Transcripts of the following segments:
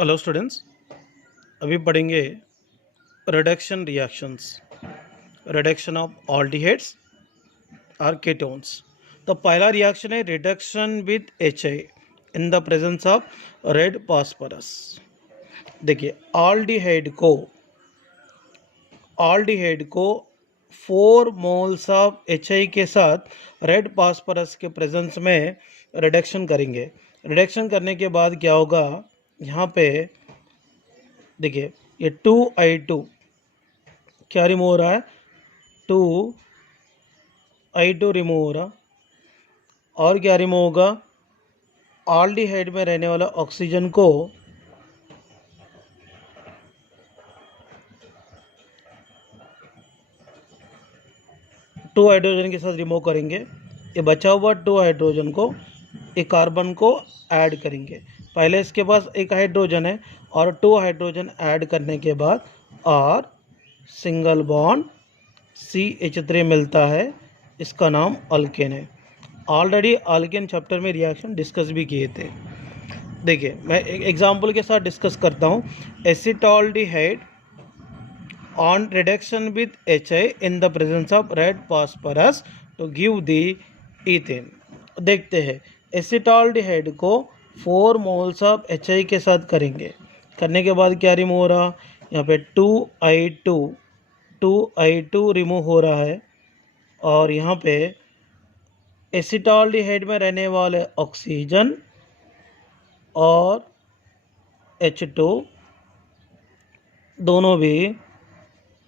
Hello students, अभी पढ़ेंगे reduction reactions, reduction of ऑल्डिहाइड्स और कीटोन्स। तो पहला रिएक्शन है reduction with HI in the presence of red phosphorus. देखिए ऑल्डिहाइड को 4 मोल्स ऑफ HI के साथ रेड फास्फोरस के प्रेजेंस में रिडक्शन करेंगे। रिडक्शन करने के बाद क्या होगा, यहाँ पे देखिए ये 2I2 क्या रिमूव हो रहा है, 2I2 रिमूव हो रहा। और क्या रिमूव होगा, ऑल्डिहाइड में रहने वाला ऑक्सीजन को 2 हाइड्रोजन के साथ रिमूव करेंगे। ये बचा हुआ 2 हाइड्रोजन को एक कार्बन को ऐड करेंगे। पहले इसके पास एक हाइड्रोजन है और 2 हाइड्रोजन ऐड करने के बाद और सिंगल बॉन्ड CH3 मिलता है, इसका नाम अल्केन है। ऑलरेडी अल्केन चैप्टर में रिएक्शन डिस्कस भी किए थे। देखिए मैं एक एग्जांपल के साथ डिस्कस करता हूँ। Acetaldehyde on reduction with HI in the presence of red phosphorus to give the ethane. देखते हैं एसिटाल्डिहाइड को 4 मोल्स ऑफ HI के साथ करेंगे। करने के बाद क्या रिमूव हो रहा, यहाँ पे 2I2 रिमूव हो रहा है। और यहाँ पे एसिटाल्डिहाइड में रहने वाले ऑक्सीजन और H2 दोनों भी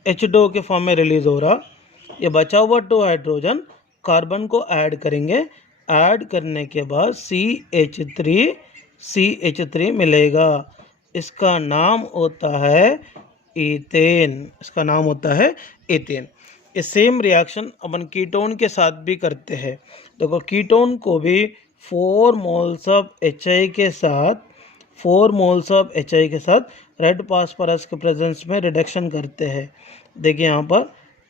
H2 के फॉर्म में रिलीज हो रहा। ये बचा हुआ 2 हाइड्रोजन कार्बन को ऐड करेंगे। ऐड करने के बाद CH3 मिलेगा, इसका नाम होता है ईथेन। इसका नाम होता है ईथेन। ये सेम रिएक्शन अपन कीटोन के साथ भी करते हैं। देखो कीटोन को भी 4 मोल्स ऑफ HI के साथ रेड फास्फोरस के प्रेजेंस में रिडक्शन करते हैं। देखिए यहाँ पर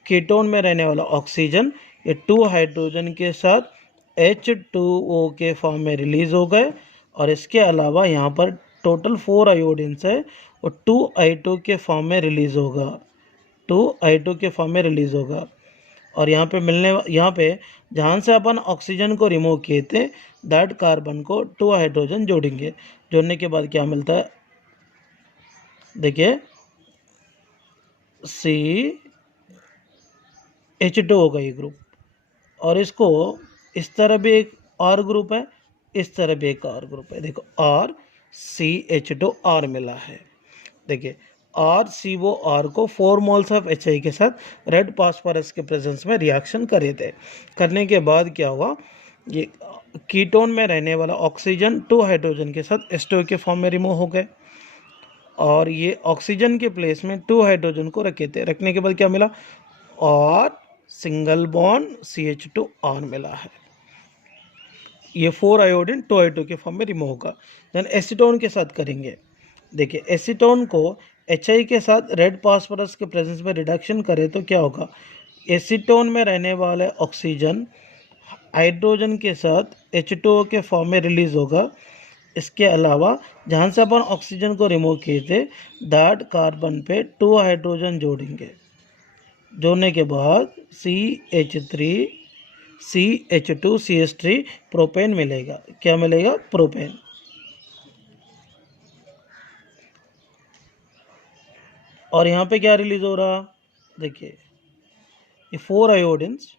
कीटोन में रहने वाला ऑक्सीजन ये 2 हाइड्रोजन के साथ H2O के फॉर्म में रिलीज हो गए। और इसके अलावा यहाँ पर टोटल 4 आयोडीन्स है और 2I2 के फॉर्म में रिलीज होगा। और यहाँ पे जहाँ से अपन ऑक्सीजन को रिमूव किए थे दैट कार्बन को 2 हाइड्रोजन जोड़ेंगे। जोड़ने के बाद क्या मिलता है, देखिए CH2 होगा ये ग्रुप। और इसको इस तरह भी एक और ग्रुप है, इस तरह भी एक और ग्रुप है। देखो और CH2R मिला है। देखिए RCOR को 4 मोल्स ऑफ HI के साथ रेड फास्फोरस के प्रेजेंस में रिएक्शन करे थे। करने के बाद क्या हुआ, ये कीटोन में रहने वाला ऑक्सीजन 2 हाइड्रोजन के साथ H2 के फॉर्म में रिमूव हो गए। और ये ऑक्सीजन के प्लेस में 2 हाइड्रोजन को रखे थे। रखने के बाद क्या मिला, और सिंगल बॉन्ड CH2R मिला है। ये 4 आयोडीन 2I2 के फॉर्म में रिमूव होगा। देन एसीटोन के साथ करेंगे। देखिए एसीटोन को HI के साथ रेड फास्फोरस के प्रेजेंस में रिडक्शन करें तो क्या होगा, एसीटोन में रहने वाले ऑक्सीजन हाइड्रोजन के साथ H2O के फॉर्म में रिलीज होगा। इसके अलावा जहाँ से अपन ऑक्सीजन को रिमूव किए थे दैट कार्बन पे 2 हाइड्रोजन जोड़ेंगे। जोड़ने के बाद CH2CH3 प्रोपेन मिलेगा। क्या मिलेगा, प्रोपेन। और यहाँ पे क्या रिलीज हो रहा, देखिए ये 4 आयोडीन्स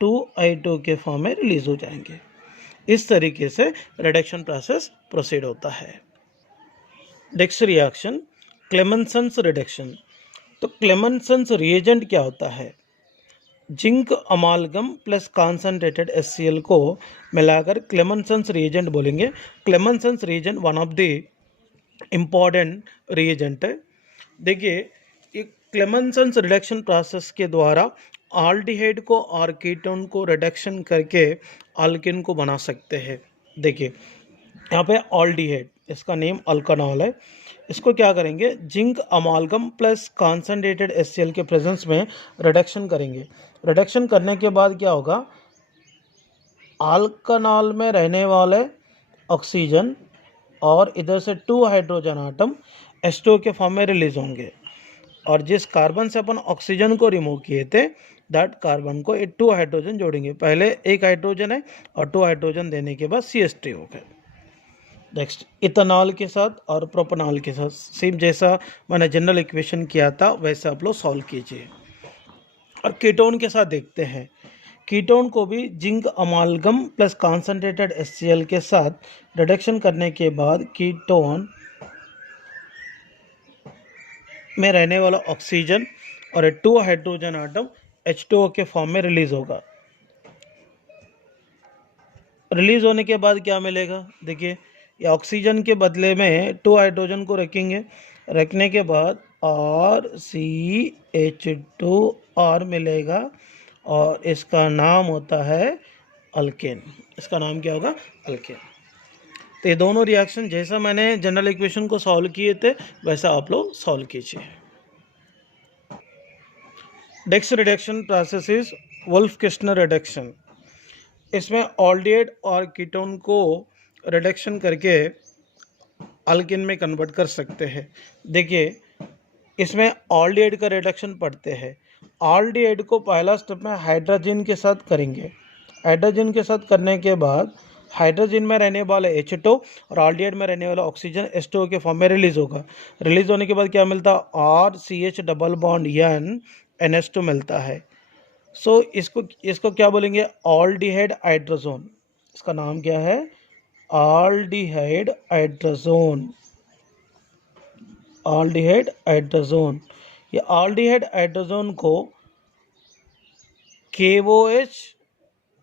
2I2 के फॉर्म में रिलीज हो जाएंगे। इस तरीके से रिडक्शन प्रोसेस प्रोसीड होता है। Next reaction Clemmensen's reduction. तो क्लेमेंसन्स रिएजेंट क्या होता है, zinc amalgam plus concentrated HCl को मिलाकर क्लेमेंसन्स रिएजेंट बोलेंगे। Clemmensen's reagent one of the important reagent है। देखिए ये क्लेमेंसन्स रिडक्शन प्रोसेस के द्वारा ऑल्डिहाइड को और कीटोन को रिडक्शन करके अल्केन को बना सकते हैं। देखिए यहाँ पे ऑल्डिहाइड, इसका नेम अल्कानॉल है। इसको क्या करेंगे, zinc amalgam plus concentrated HCl के प्रेजेंस में रिडक्शन करेंगे। रिडक्शन करने के बाद क्या होगा, अल्कानॉल में रहने वाले ऑक्सीजन और इधर से 2 हाइड्रोजन आटम H2O के फॉर्म में रिलीज होंगे, और जिस कार्बन से अपन ऑक्सीजन को रिमूव किए थे दैट कार्बन को 2 हाइड्रोजन जोड़ेंगे। पहले 1 हाइड्रोजन है और 2 हाइड्रोजन देने के बाद CH3 हो गए। नेक्स्ट इथेनॉल के साथ और प्रोपेनॉल के साथ सेम जैसा मैंने जनरल इक्वेशन किया था वैसे आप लोग सॉल्व कीजिए। और कीटोन के साथ देखते हैं, कीटोन को भी zinc amalgam plus concentrated HCl के साथ रिडक्शन करने के बाद कीटोन में रहने वाला ऑक्सीजन और 2 हाइड्रोजन आटम H2O के फॉर्म में रिलीज होगा। रिलीज होने के बाद क्या मिलेगा, देखिए ये ऑक्सीजन के बदले में 2 हाइड्रोजन को रखेंगे, रखने के बाद RCH2R मिलेगा और इसका नाम होता है अल्केन। इसका नाम क्या होगा, अल्केन। तो ये दोनों रिएक्शन जैसा मैंने जनरल इक्वेशन को सॉल्व किए थे वैसा आप लोग सॉल्व कीजिए। Next reduction process is Wolff Kishner reduction. इसमें ऑल्डिहाइड और कीटोन को रिडक्शन करके अल्केन में कन्वर्ट कर सकते हैं। देखिए इसमें ऑल्डिहाइड का रिडक्शन पढ़ते हैं। ऑल्डिहाइड को पहला स्टेप में हाइड्रोजन के साथ करेंगे। हाइड्रोजन के साथ करने के बाद हाइड्रोजन में रहने वाला H2 और ऑल्डिहाइड में रहने वाला ऑक्सीजन H2O के फॉर्म में रिलीज होगा। रिलीज होने के बाद क्या मिलता है, RCH double bond N NH2 मिलता है। सो इसको क्या बोलेंगे, ऑल्डिहाइड हाइड्रोजोन। इसका नाम क्या है, ऑल्डिहाइड हाइड्रोजोन। ऑल्डिहाइड हाइड्रोजोन, ये ऑल्डिहाइड हाइड्रोजोन को KOH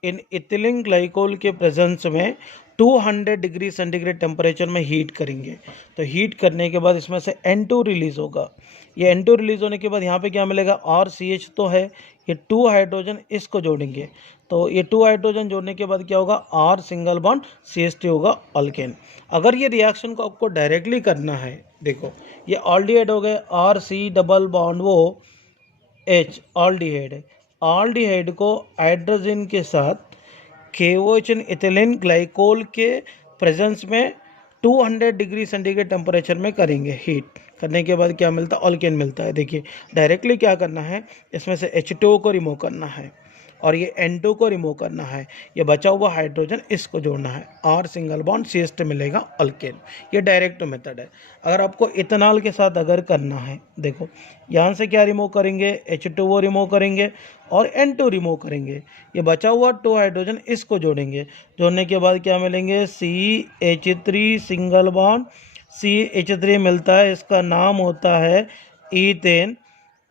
इन इथिलीन ग्लाइकोल के प्रेजेंस में 200 डिग्री सेंटीग्रेड टेम्परेचर में हीट करेंगे। तो हीट करने के बाद इसमें से N2 रिलीज होगा। ये N2 रिलीज होने के बाद यहाँ पे क्या मिलेगा, RCH तो है, ये 2 हाइड्रोजन इसको जोड़ेंगे। तो ये 2 हाइड्रोजन जोड़ने के बाद क्या होगा, R सिंगल बॉन्ड CH3 होगा, अल्केन। अगर ये रिएक्शन को आपको डायरेक्टली करना है, देखो ये ऑल्डिहाइड हो गए, RC डबल बॉन्ड वो H ऑल्डिहाइड है। ऑल्डिहाइड को हाइड्रोजन के साथ KOH इथिलीन ग्लाइकोल के प्रेजेंस में 200 डिग्री सेंटीग्रेड टेम्परेचर में करेंगे। हीट करने के बाद क्या मिलता है, अल्केन मिलता है। देखिए डायरेक्टली क्या करना है, इसमें से H2O को रिमूव करना है और ये N2 को रिमूव करना है, ये बचा हुआ हाइड्रोजन इसको जोड़ना है, R सिंगल बॉन्ड CH2 मिलेगा, अल्केन। ये डायरेक्ट मेथड है। अगर आपको इथेनॉल के साथ अगर करना है, देखो यहाँ से क्या रिमूव करेंगे, H2O रिमूव करेंगे और N2 रिमूव करेंगे, ये बचा हुआ 2 हाइड्रोजन इसको जोड़ेंगे। जोड़ने के बाद क्या मिलेंगे, CH3 सिंगल बॉन्ड CH3 मिलता है, इसका नाम होता है ईथेन।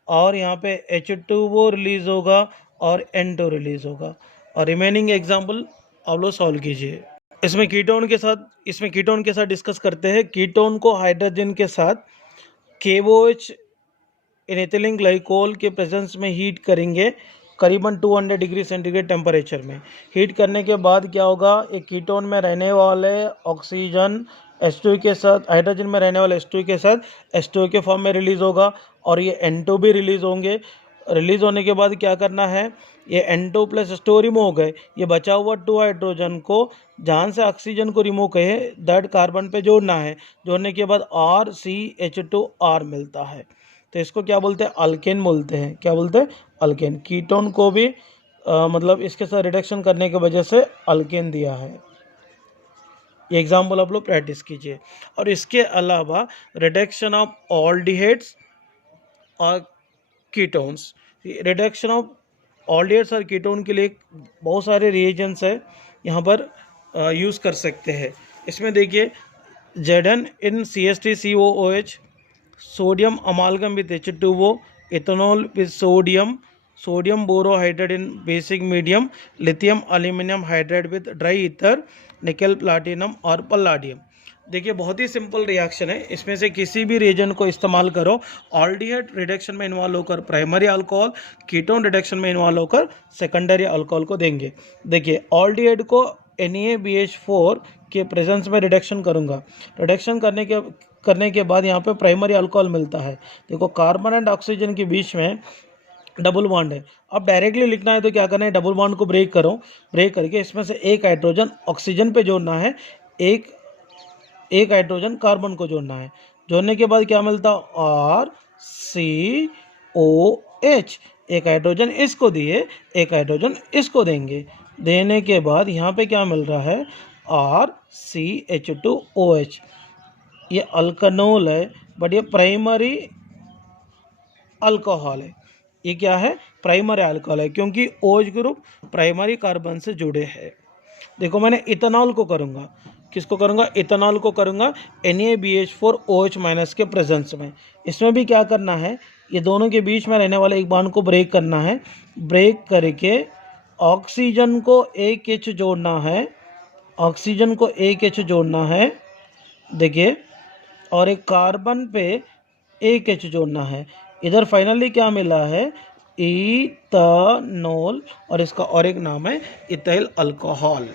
और यहाँ पे H2O रिलीज होगा और N2 रिलीज होगा। और रिमेनिंग एग्जाम्पल आप लोग सॉल्व कीजिए। इसमें कीटोन के साथ डिस्कस करते हैं। कीटोन को हाइड्रोजन के साथ KOH इन इथिलीन ग्लाइकोल के प्रेजेंस में हीट करेंगे करीबन 200 डिग्री सेंटीग्रेड टेम्परेचर में। हीट करने के बाद क्या होगा, एक कीटोन में रहने वाले ऑक्सीजन H2 के साथ, हाइड्रोजन में रहने वाले H2 के साथ H2 के फॉर्म में रिलीज होगा और ये N2 भी रिलीज होंगे। रिलीज होने के बाद क्या करना है, ये N2 प्लस H2 रिमूव हो गए, ये बचा हुआ 2 हाइड्रोजन को जहाँ से ऑक्सीजन को रिमूव कहे दैट कार्बन पे जोड़ना है। जोड़ने के बाद RCH2R मिलता है। तो इसको क्या बोलते हैं, अल्केन बोलते हैं। क्या बोलते हैं, अल्केन। कीटोन को भी मतलब इसके साथ रिडक्शन करने की वजह से अल्केन दिया है। ये एग्जाम्पल आप लोग प्रैक्टिस कीजिए। और इसके अलावा रिडक्शन ऑफ ऑल्डिहाइड्स और कीटोन्स, रिडक्शन ऑफ ऑल्डिहाइड्स और कीटोन के लिए बहुत सारे रिएजेंट्स है यहाँ पर यूज़ कर सकते हैं। इसमें देखिए Zn in CH3COOH, sodium amalgam with H2O, ethanol with sodium borohydrate in basic medium, lithium aluminium hydride with dry ether, nickel platinum और पल्लाडियम। देखिए बहुत ही सिंपल रिएक्शन है, इसमें से किसी भी रिएजेंट को इस्तेमाल करो। ऑल्डिहाइड रिडक्शन में इन्वॉल्व होकर प्राइमरी अल्कोहल, कीटोन रिडक्शन में इन्वॉल्व होकर सेकेंडरी अल्कोहल को देंगे। देखिए ऑल्डिहाइड को NaBH4 के प्रेजेंस में रिडक्शन करूंगा। रिडक्शन करने के बाद यहाँ पे प्राइमरी अल्कोहल मिलता है। देखो कार्बन एंड ऑक्सीजन के बीच में डबल बॉन्ड है। अब डायरेक्टली लिखना है तो क्या करना है, डबल बॉन्ड को ब्रेक करो। ब्रेक करके इसमें से एक हाइड्रोजन ऑक्सीजन पे जोड़ना है, एक एक हाइड्रोजन कार्बन को जोड़ना है। जोड़ने के बाद क्या मिलता, RCOH, एक हाइड्रोजन इसको दिए, एक हाइड्रोजन इसको देंगे। देने के बाद यहाँ पे क्या मिल रहा है, RCH2OH। ये अल्कनोल है बट ये प्राइमरी अल्कोहल है। ये क्या है, प्राइमरी अल्कोहल है, क्योंकि OH ग्रुप प्राइमरी कार्बन से जुड़े हैं। देखो मैंने इथेनॉल को करूँगा, किसको करूँगा, इथेनॉल को करूँगा NaBH4OH- के प्रेजेंस में। इसमें भी क्या करना है, ये दोनों के बीच में रहने वाले एक बॉन्ड को ब्रेक करना है। ब्रेक करके ऑक्सीजन को एक H जोड़ना है, ऑक्सीजन को एक H जोड़ना है, देखिए, और एक कार्बन पे एक H जोड़ना है। इधर फाइनली क्या मिला है, इथेनॉल, और इसका और एक नाम है इथाइल अल्कोहल।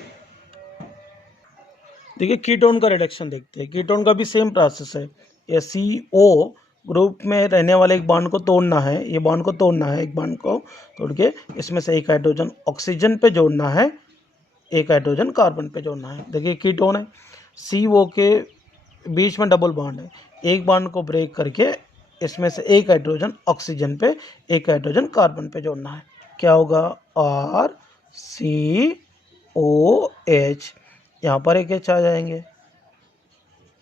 देखिए कीटोन का रिडक्शन देखते हैं। कीटोन का भी सेम प्रोसेस है। ये CO ग्रुप में रहने वाले एक बॉन्ड को तोड़ना है, ये बॉन्ड को तोड़ना है, एक बॉन्ड को तोड़ के इसमें से एक हाइड्रोजन ऑक्सीजन पे जोड़ना है, एक हाइड्रोजन कार्बन पे जोड़ना है। देखिए कीटोन है, CO के बीच में डबल बॉन्ड है, एक बॉन्ड को ब्रेक करके इसमें से एक हाइड्रोजन ऑक्सीजन पे, एक हाइड्रोजन कार्बन पे जोड़ना है। क्या होगा, RCOH, यहाँ पर एक H आ जाएंगे,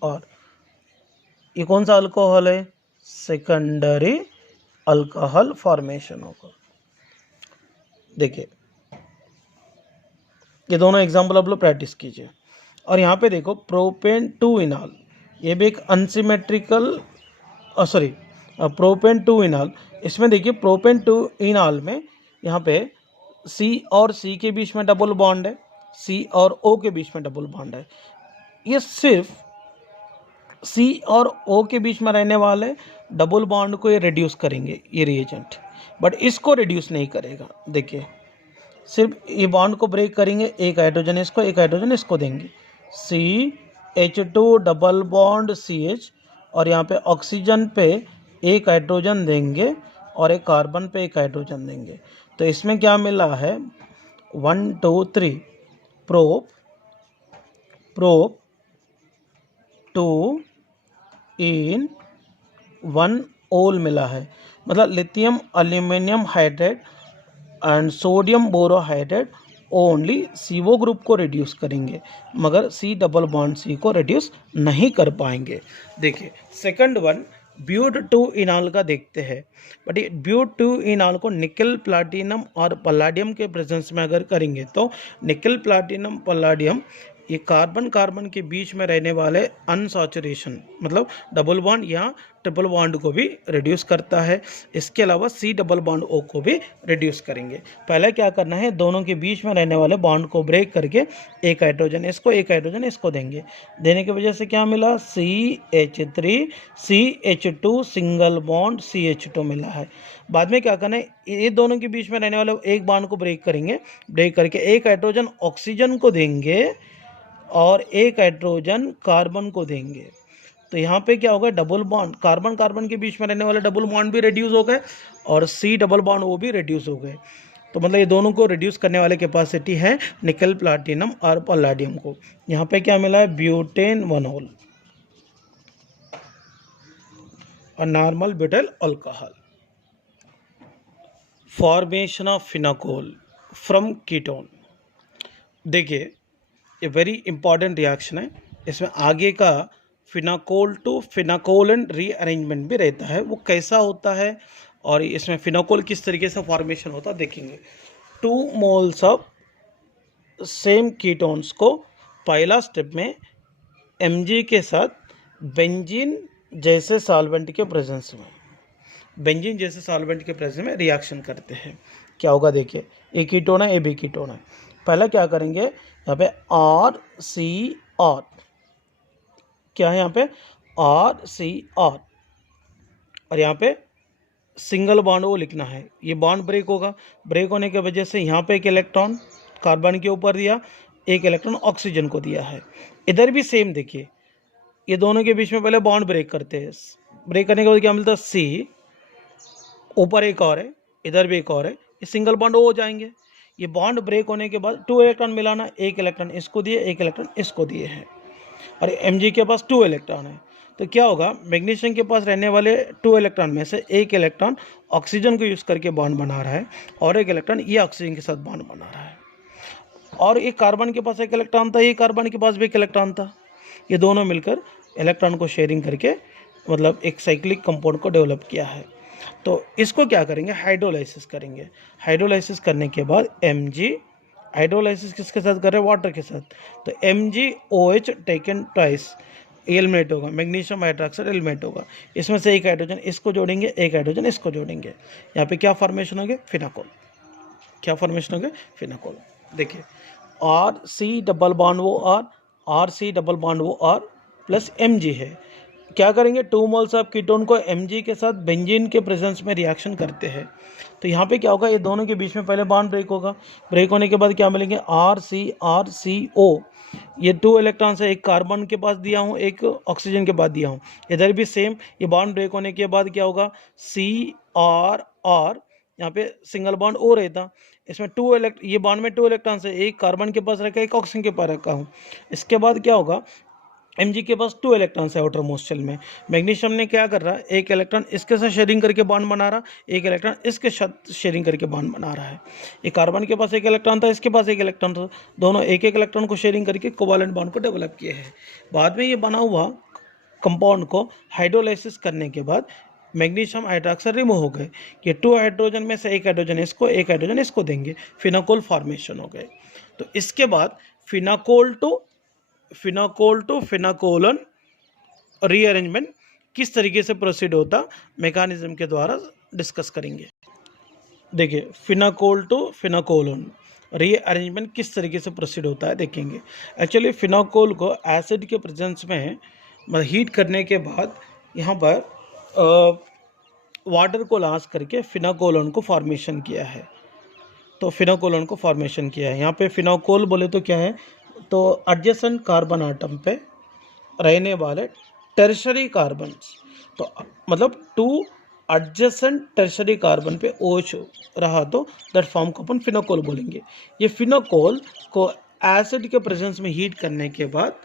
और ये कौन सा अल्कोहल है, सेकेंडरी अल्कोहल फॉर्मेशन होगा। देखिए ये दोनों एग्जाम्पल आप लोग प्रैक्टिस कीजिए। और यहाँ पे देखो प्रोपेन 2 इनॉल, ये भी एक अनसिमेट्रिकल प्रोपेन 2 इनॉल। इसमें देखिए प्रोपेन 2 इनॉल में यहाँ पे C और C के बीच में डबल बॉन्ड है, C और O के बीच में डबल बॉन्ड है। ये सिर्फ C और O के बीच में रहने वाले डबल बॉन्ड को ये रिड्यूस करेंगे, ये रिएजेंट, बट इसको रिड्यूस नहीं करेगा। देखिए सिर्फ ये बॉन्ड को ब्रेक करेंगे, एक हाइड्रोजन इसको, एक हाइड्रोजन इसको देंगे, CH2 डबल बॉन्ड CH, और यहाँ पे ऑक्सीजन पे एक हाइड्रोजन देंगे और एक कार्बन पे एक हाइड्रोजन देंगे। तो इसमें क्या मिला है, 1 2 3 प्रोप 2 इन 1 ओल मिला है। मतलब lithium aluminium hydrate and sodium borohydrate only CO group को रिड्यूस करेंगे, मगर C डबल बॉन्ड C को रिड्यूस नहीं कर पाएंगे। देखिए सेकंड वन ब्यूट 2 इनॉल का देखते हैं। बट ये ब्यूट 2 इनॉल को निकल प्लाटिनम और पल्लाडियम के प्रेजेंस में अगर करेंगे तो निकल प्लाटिनम पल्लाडियम ये कार्बन कार्बन के बीच में रहने वाले अनसैचुरेशन मतलब डबल बॉन्ड या ट्रिपल बॉन्ड को भी रिड्यूस करता है। इसके अलावा C डबल बॉन्ड O को भी रिड्यूस करेंगे। पहले क्या करना है, दोनों के बीच में रहने वाले बॉन्ड को ब्रेक करके एक हाइड्रोजन इसको, एक हाइड्रोजन इसको देंगे। देने की वजह से क्या मिला, CH3 CH2 single bond CH2 मिला है। बाद में क्या करना है, ये दोनों के बीच में रहने वाले एक बॉन्ड को ब्रेक करेंगे, ब्रेक करके एक हाइड्रोजन ऑक्सीजन को देंगे और एक हाइड्रोजन कार्बन को देंगे। तो यहाँ पे क्या होगा, डबल बॉन्ड कार्बन कार्बन के बीच में रहने वाले डबल बॉन्ड भी रिड्यूस हो गए और C डबल बॉन्ड वो भी रिड्यूस हो गए। तो मतलब ये दोनों को रिड्यूस करने वाले कैपेसिटी है निकल प्लाटिनम और पल्लाडियम को। यहाँ पे क्या मिला है, ब्यूटेन 1 होल और normal butyl alcohol. Formation of pinacol from ketone. देखिए ये वेरी इंपॉर्टेंट रिएक्शन है। इसमें आगे का फिनाकोल टू फिनाकोलन रीअरेंजमेंट भी रहता है, वो कैसा होता है और इसमें फिनाकोल किस तरीके से फॉर्मेशन होता है देखेंगे। 2 मोल्स ऑफ सेम कीटोन्स को पहला स्टेप में Mg के साथ बेंजीन जैसे सॉल्वेंट के प्रेजेंस में, बेंजीन जैसे सॉल्वेंट के प्रेजेंस में रिएक्शन करते हैं। क्या होगा देखिए, ए कीटोन है, ए बी कीटोन है। पहला क्या करेंगे, यहाँ पे RCR, क्या है यहाँ पे RCR, और यहाँ पे सिंगल बॉन्ड वो लिखना है। ये बॉन्ड ब्रेक होगा, ब्रेक होने की वजह से यहाँ पे एक इलेक्ट्रॉन कार्बन के ऊपर दिया, एक इलेक्ट्रॉन ऑक्सीजन को दिया है। इधर भी सेम देखिए, ये दोनों के बीच में पहले बॉन्ड ब्रेक करते हैं। ब्रेक करने के बाद क्या मिलता है, C ऊपर एक और है, इधर भी एक और है, ये सिंगल बॉन्ड हो जाएंगे। ये बॉन्ड ब्रेक होने के बाद 2 इलेक्ट्रॉन मिलाना, एक इलेक्ट्रॉन इसको दिए, एक इलेक्ट्रॉन इसको दिए हैं। और Mg के पास 2 इलेक्ट्रॉन है, तो क्या होगा, मैग्नीशियम के पास रहने वाले 2 इलेक्ट्रॉन में से एक इलेक्ट्रॉन ऑक्सीजन को यूज़ करके बॉन्ड बना रहा है और एक इलेक्ट्रॉन ये ऑक्सीजन के साथ बॉन्ड बना रहा है। और एक कार्बन के पास एक इलेक्ट्रॉन था, ये कार्बन के पास भी एक इलेक्ट्रॉन था, ये दोनों मिलकर इलेक्ट्रॉन को शेयरिंग करके मतलब एक साइक्लिक कंपाउंड को डेवलप किया है। तो इसको क्या करेंगे, हाइड्रोलाइसिस करेंगे। हाइड्रोलाइसिस करने के बाद Mg, हाइड्रोलाइसिस किसके साथ कर रहे हैं, वाटर के साथ, तो MgOH टेकन ट्वाइस एलिमिनेट होगा, मैग्नीशियम हाइड्रोक्साइड एलिमिनेट होगा, इसमें से एक हाइड्रोजन इसको जोड़ेंगे, एक हाइड्रोजन इसको जोड़ेंगे, यहाँ पे क्या फॉर्मेशन हो गया, फिनाकोल। क्या फॉर्मेशन हो गया, फिनाकोल। देखिए RC डबल बॉन्ड वो R, RC डबल बॉन्ड वो R प्लस Mg है। क्या करेंगे, 2 मोल्स ऑफ कीटोन को Mg के साथ बेंजीन के प्रेजेंस में रिएक्शन करते हैं, तो यहाँ पे क्या होगा, ये दोनों के बीच में पहले बॉन्ड ब्रेक होगा, ब्रेक होने के बाद क्या मिलेंगे, RCO। ये 2 इलेक्ट्रॉन से एक कार्बन के पास दिया हूँ, एक ऑक्सीजन के पास दिया हूँ, इधर भी सेम, ये बॉन्ड ब्रेक होने के बाद क्या होगा, CR, यहाँ पे सिंगल बॉन्ड O रहता, इसमें ये बॉन्ड में 2 इलेक्ट्रॉन से एक कार्बन के पास रखा है, एक ऑक्सीजन के पास रखा हूँ। इसके बाद क्या होगा, Mg के पास 2 इलेक्ट्रॉन है आउटर मोस्ट शेल में, मैग्नीशियम ने क्या कर रहा है, एक इलेक्ट्रॉन इसके साथ शेयरिंग करके बॉन्ड बना रहा, एक इलेक्ट्रॉन इसके साथ शेयरिंग करके बॉन्ड बना रहा है। एक कार्बन के पास एक इलेक्ट्रॉन था, इसके पास एक इलेक्ट्रॉन था, दोनों एक एक इलेक्ट्रॉन को शेयरिंग करके कोवालेंट बॉन्ड को डेवलप किए हैं। बाद में ये बना हुआ कंपाउंड को हाइड्रोलाइसिस करने के बाद मैग्नीशियम हाइड्रोक्साइड रिमूव हो गए, ये 2 हाइड्रोजन में से एक हाइड्रोजन इसको, एक हाइड्रोजन इसको देंगे, फिनाकोल फॉर्मेशन हो गए। तो इसके बाद फिनाकोल टू फिनाकोलन रीअरेंजमेंट किस तरीके से प्रोसीड होता, मैकेनिज्म के द्वारा डिस्कस करेंगे। देखिए फिनाकोल टू फिनाकोलन रीअरेंजमेंट किस तरीके से प्रोसीड होता है देखेंगे। एक्चुअली फिनाकोल को एसिड के प्रेजेंस में हीट करने के बाद यहाँ पर वाटर को लॉस करके फिनाकोलन को फॉर्मेशन किया है, तो फिनाकोलन को फॉर्मेशन किया है। यहाँ पे फिनाकोल बोले तो क्या है, तो एडजेसेंट कार्बन आटम पे रहने वाले टर्शरी कार्बन्स, तो मतलब 2 एडजेसेंट टर्शरी कार्बन पे OH रहा तो दैट फॉर्म को अपन फिनाकोल बोलेंगे। ये फिनाकोल को एसिड के प्रेजेंस में हीट करने के बाद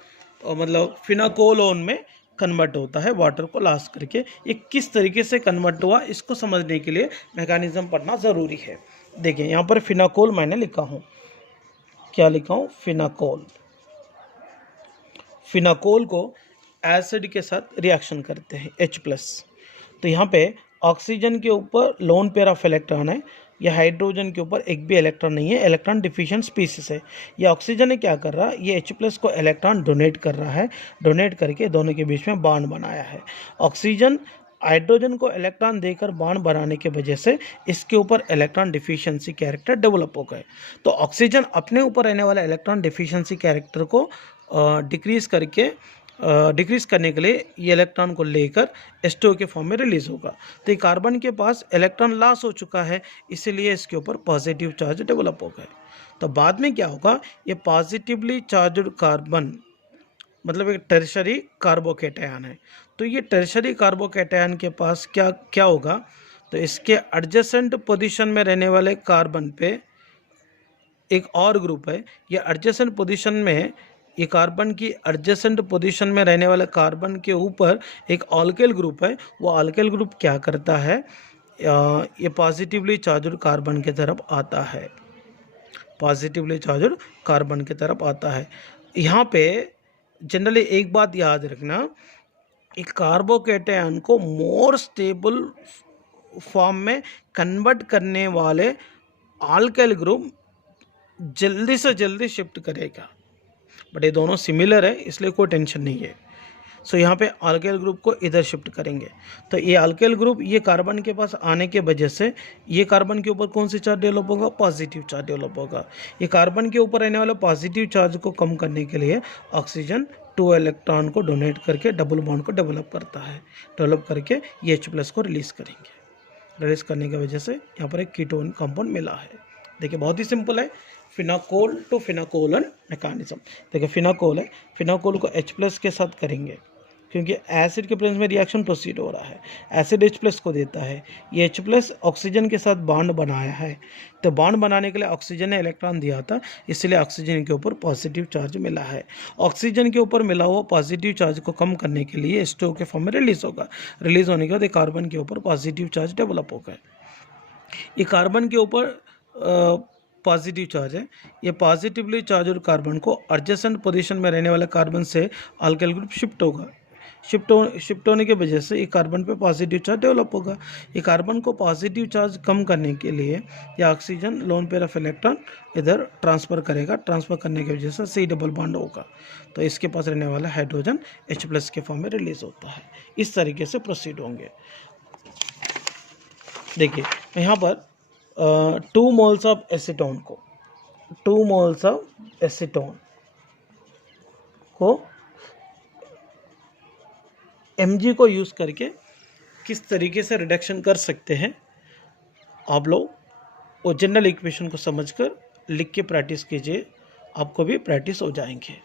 मतलब फिनाकोलोन में कन्वर्ट होता है वाटर को लॉस करके। ये किस तरीके से कन्वर्ट हुआ इसको समझने के लिए मैकेनिज्म पढ़ना ज़रूरी है। देखिए यहाँ पर फिनाकोल मैंने लिखा हूँ, क्या लिखा हूँ, फिनाकोल। फिनाकोल को एसिड के साथ रिएक्शन करते हैं H+, तो यहाँ पे ऑक्सीजन के ऊपर लोन पेयर ऑफ इलेक्ट्रॉन है, या हाइड्रोजन के ऊपर एक भी इलेक्ट्रॉन नहीं है, इलेक्ट्रॉन डिफिशिएंट स्पीसीज है। ये ऑक्सीजन ने क्या कर रहा है, ये H+ को इलेक्ट्रॉन डोनेट कर रहा है, डोनेट करके दोनों के बीच में बॉन्ड बनाया है। ऑक्सीजन हाइड्रोजन को इलेक्ट्रॉन देकर बॉन्ड बनाने की वजह से इसके ऊपर इलेक्ट्रॉन डिफिशिएंसी कैरेक्टर डेवलप हो गए। तो ऑक्सीजन अपने ऊपर रहने वाला इलेक्ट्रॉन डिफिशिएंसी कैरेक्टर को डिक्रीज करने के लिए ये इलेक्ट्रॉन को लेकर H2O के फॉर्म में रिलीज होगा। तो ये कार्बन के पास इलेक्ट्रॉन लॉस हो चुका है, इसीलिए इसके ऊपर पॉजिटिव चार्ज डेवलप हो गए। तो बाद में क्या होगा, ये पॉजिटिवली चार्ज्ड कार्बन मतलब एक टर्शरी कार्बोकैटायन है, तो ये टर्शरी कार्बोकैटायन के पास क्या होगा, तो इसके एडजेसेंट पोजीशन में रहने वाले कार्बन पे एक और ग्रुप है, ये एडजेसेंट पोजीशन में, ये कार्बन की एडजेसेंट पोजीशन में रहने वाले कार्बन के ऊपर एक अल्काइल ग्रुप है। वो अल्काइल ग्रुप क्या करता है, ये पॉजिटिवली चार्ज्ड कार्बन की तरफ आता है, पॉजिटिवली चार्ज्ड कार्बन की तरफ आता है। यहाँ पे जनरली एक बात याद रखना, एक कार्बोकैटायन को मोर स्टेबल फॉर्म में कन्वर्ट करने वाले अल्काइल ग्रुप जल्दी से जल्दी शिफ्ट करेगा, बट ये दोनों सिमिलर है इसलिए कोई टेंशन नहीं है। सो यहाँ पे अल्काइल ग्रुप को इधर शिफ्ट करेंगे, तो ये अल्काइल ग्रुप ये कार्बन के पास आने के वजह से ये कार्बन के ऊपर कौन सी चार्ज डेवलप होगा, पॉजिटिव चार्ज डेवलप होगा। ये कार्बन के ऊपर रहने वाला पॉजिटिव चार्ज को कम करने के लिए ऑक्सीजन 2 इलेक्ट्रॉन को डोनेट करके डबल बॉन्ड को डेवलप करता है, डेवलप करके ये H+ को रिलीज़ करेंगे। रिलीज़ करने की वजह से यहाँ पर एक कीटोन कंपाउंड मिला है। देखिए बहुत ही सिंपल है, फिनाकोल टू फिनाकोलन मैकेनिज्म। देखिए फिनाकोल है, फिनाकोल को H+ के साथ करेंगे, क्योंकि एसिड के प्रेजेंस में रिएक्शन प्रोसीड हो रहा है। एसिड H+ को देता है, ये H+ ऑक्सीजन के साथ बॉन्ड बनाया है, तो बॉन्ड बनाने के लिए ऑक्सीजन ने इलेक्ट्रॉन दिया था, इसलिए ऑक्सीजन के ऊपर पॉजिटिव चार्ज मिला है। ऑक्सीजन के ऊपर मिला हुआ पॉजिटिव चार्ज को कम करने के लिए H2O के फॉर्म में रिलीज होगा। रिलीज होने के बाद कार्बन के ऊपर पॉजिटिव चार्ज डेवलप होगा। ये कार्बन के ऊपर पॉजिटिव चार्ज है, ये पॉजिटिवली चार्ज और कार्बन को एडजेसेंट पोजीशन में रहने वाले कार्बन से अल्काइल ग्रुप शिफ्ट होगा। शिफ्ट होने की वजह से ये कार्बन पे पॉजिटिव चार्ज डेवलप होगा। ये कार्बन को पॉजिटिव चार्ज कम करने के लिए ये oxygen lone pair of electron इधर ट्रांसफ़र करेगा। ट्रांसफ़र करने की वजह से C डबल बॉन्ड होगा, तो इसके पास रहने वाला हाइड्रोजन H+ के फॉर्म में रिलीज होता है। इस तरीके से प्रोसीड होंगे। देखिए यहाँ पर 2 मोल्स ऑफ एसीटोन को 2 मोल्स ऑफ एसीटोन को Mg को यूज़ करके किस तरीके से रिडक्शन कर सकते हैं, आप लोग वो जनरल इक्वेशन को समझकर लिख के प्रैक्टिस कीजिए, आपको भी प्रैक्टिस हो जाएंगे।